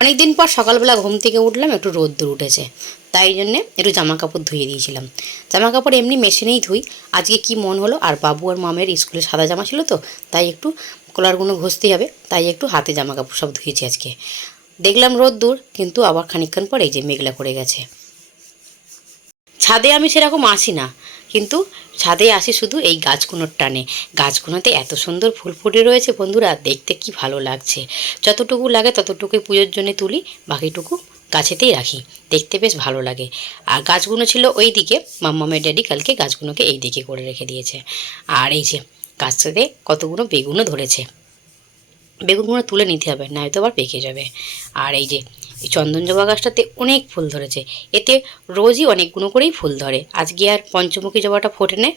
অনেকদিন পর সকালবেলা ঘুম থেকে উঠলাম, একটু রোদ্দুর উঠেছে। তাই জন্যে একটু জামা কাপড় ধুয়ে দিয়েছিলাম। জামা কাপড় এমনি মেশিনেই ধুই। আজকে কি মন হলো? আর বাবু আর মামের স্কুলে সাদা জামা ছিল তো, তাই একটু কলারগুলো ঘষতেই হবে। তাই একটু হাতে জামা কাপড় সব ধুয়েছি আজকে। দেখলাম রোদ্দুর, কিন্তু আবার খানিকক্ষণ পর এই যে মেঘলা করে গেছে। ছাদে আমি সেরকম আসি না। কিন্তু ছাদে আসি শুধু এই গাছগুলোর টানে। গাছগুলোতে এত সুন্দর ফুল ফুটে রয়েছে বন্ধুরা, দেখতে কি ভালো লাগছে। যতটুকু লাগে ততটুকুই পুজোর জন্য তুলি, বাকিটুকু গাছেতেই রাখি। দেখতে বেশ ভালো লাগে। আর গাছগুলো ছিল ওই দিকে মাম্মামের ড্যাডি কালকে গাছগুলোকে এই দিকে করে রেখে দিয়েছে। আর এই যে গাছটাতে কতগুলো বেগুনও ধরেছে। বেগুনগুলো তুলে নিতে হবে, নয়তো আবার পেকে যাবে। আর এই যে এই চন্দন জবা গাছটাতে অনেক ফুল ধরেছে। এতে রোজই অনেকগুলো করেই ফুল ধরে। আজকে আর পঞ্চমুখী জবাটা ফোটেনে।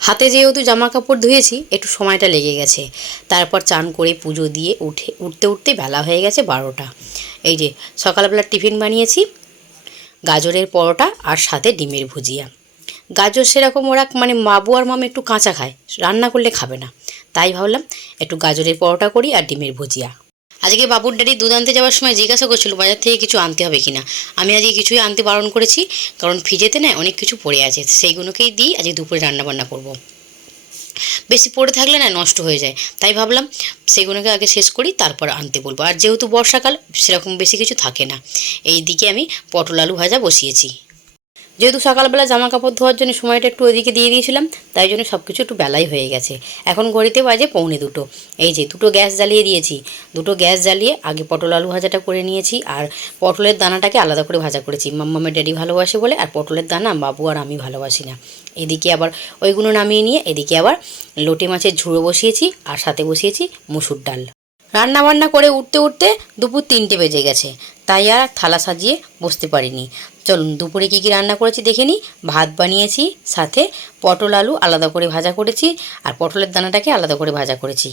হাতে যেহেতু জামা কাপড় ধুয়েছি, একটু সময়টা লেগে গেছে। তারপর চান করে পুজো দিয়ে উঠে, উঠতে উঠতে বেলা হয়ে গেছে বারোটা। এই যে, সকালবেলা টিফিন বানিয়েছি, গাজরের পরোটা আর সাথে ডিমের ভুজিয়া। গাজর সেরকম ওরা মানে মাবু আর মামা একটু কাঁচা খায়, রান্না করলে খাবে না। তাই ভাবলাম একটু গাজরের পরোটা করি আর ডিমের ভুজিয়া। আজকে বাবুর ড্যাডি দুধ আনতে যাওয়ার সময় জিজ্ঞাসা করছিল, বাজার থেকে কিছু আনতে হবে কিনা? আমি আজকে কিছুই আনতে বারণ করেছি, কারণ ফ্রিজেতে না অনেক কিছু পড়ে আছে, সেইগুলোকেই দিই আজকে দুপুরে রান্না বান্না করব। বেশি পড়ে থাকলে না নষ্ট হয়ে যায়, তাই ভাবলাম সেগুলোকে আগে শেষ করি, তারপর আনতে বলব। আর যেহেতু বর্ষাকাল, সেরকম বেশি কিছু থাকে না। এই দিকে আমি পটল আলু ভাজা বসিয়েছি। যেহেতু সকালবেলা জামা কাপড় ধোয়ার জন্য সময়টা একটু ওইদিকে দিয়ে দিয়েছিলাম, তাই জন্য সব কিছু একটু বেলাই হয়ে গেছে। এখন ঘড়িতে বাজে পৌনে দুটো। এই যে দুটো গ্যাস জ্বালিয়ে দিয়েছি। দুটো গ্যাস জ্বালিয়ে আগে পটল আলু ভাজাটা করে নিয়েছি, আর পটলের দানাটাকে আলাদা করে ভাজা করেছি। মাম্মামের ড্যাডি ভালোবাসে বলে, আর পটলের দানা বাবু আর আমি ভালোবাসি না। এদিকে আবার ওইগুলো নামিয়ে নিয়ে, এদিকে আবার লোটে মাছের ঝুড়ো বসিয়েছি, আর সাথে বসিয়েছি মুসুর ডাল। রান্না বান্না করে উঠতে উঠতে দুপুর তিনটে বেজে গেছে। তাই আর থালা সাজিয়ে বসতে পারিনি। চলুন, দুপুরে কী কী রান্না করেছি দেখে নিই। ভাত বানিয়েছি, সাথে পটল আলু আলাদা করে ভাজা করেছি, আর পটলের দানাটাকে আলাদা করে ভাজা করেছি।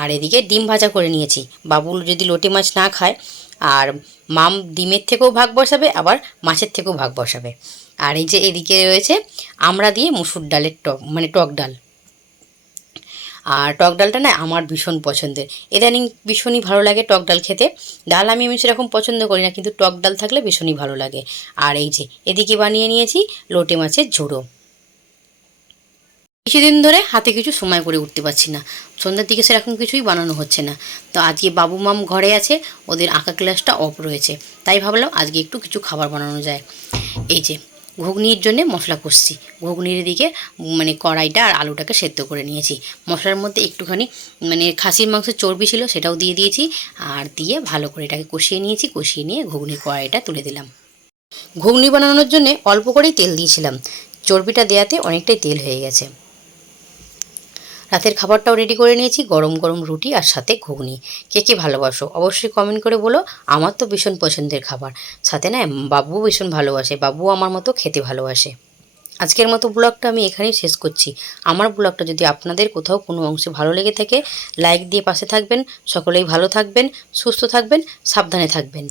আর এদিকে ডিম ভাজা করে নিয়েছি। বাবুল যদি লোটে মাছ না খায়, আর মাম ডিমের থেকেও ভাগ বসাবে, আবার মাছের থেকেও ভাগ বসাবে। আর এই যে এদিকে রয়েছে, আমরা দিয়ে মুসুর ডালের টক মানে টক ডাল। আর টক ডালটা না আমার ভীষণ পছন্দের। ইদানিং ভীষণই ভালো লাগে টক ডাল খেতে। ডাল আমি আমি সেরকম পছন্দ করি না, কিন্তু টক ডাল থাকলে ভীষণই ভালো লাগে। আর এই যে, এদিকে বানিয়ে নিয়েছি লোটে মাছের ঝুড়ো। কিছুদিন ধরে হাতে কিছু সময় করে উঠতে পারছি না। সন্ধ্যার দিকে সেরকম কিছুই বানানো হচ্ছে না। তো আজকে বাবু মাম ঘরে আছে, ওদের আঁকা ক্লাসটা অফ রয়েছে। তাই ভাবলাম আজকে একটু কিছু খাবার বানানো যায়। এই যে ঘুগনির জন্য মশলা কষছি। ঘুগনির দিকে মানে কড়াইটা আর আলুটাকে সেদ্ধ করে নিয়েছি। মশলার মধ্যে একটুখানি মানে খাসির মাংসের চর্বি ছিল সেটাও দিয়ে দিয়েছি আর দিয়ে ভালো করে এটাকে কষিয়ে নিয়েছি, কষিয়ে নিয়ে ঘুগনি কড়াইটা তুলে দিলাম। ঘুগনি বানানোর জন্য অল্প করেই তেল দিয়েছিলাম। চর্বিটা দেওয়াতে অনেকটাই তেল হয়ে গেছে। রাতের খাবারটাও রেডি করে নিয়েছি, গরম গরম রুটি আর সাথে ঘুগনি। কে কে ভালোবাসো? অবশ্যই কমেন্ট করে বলো, আমার তো ভীষণ পছন্দের খাবার। সাথে না, বাবু ভীষণ ভালোবাসে, বাবু আমার মতো খেতে ভালোবাসে। আজকের মতো ব্লগটা আমি এখানেই শেষ করছি। আমার ব্লগটা যদি আপনাদের কোথাও কোনো অংশে ভালো লেগে থাকে লাইক দিয়ে পাশে থাকবেন, সকলেই ভালো থাকবেন, সুস্থ থাকবেন, সাবধানে থাকবেন।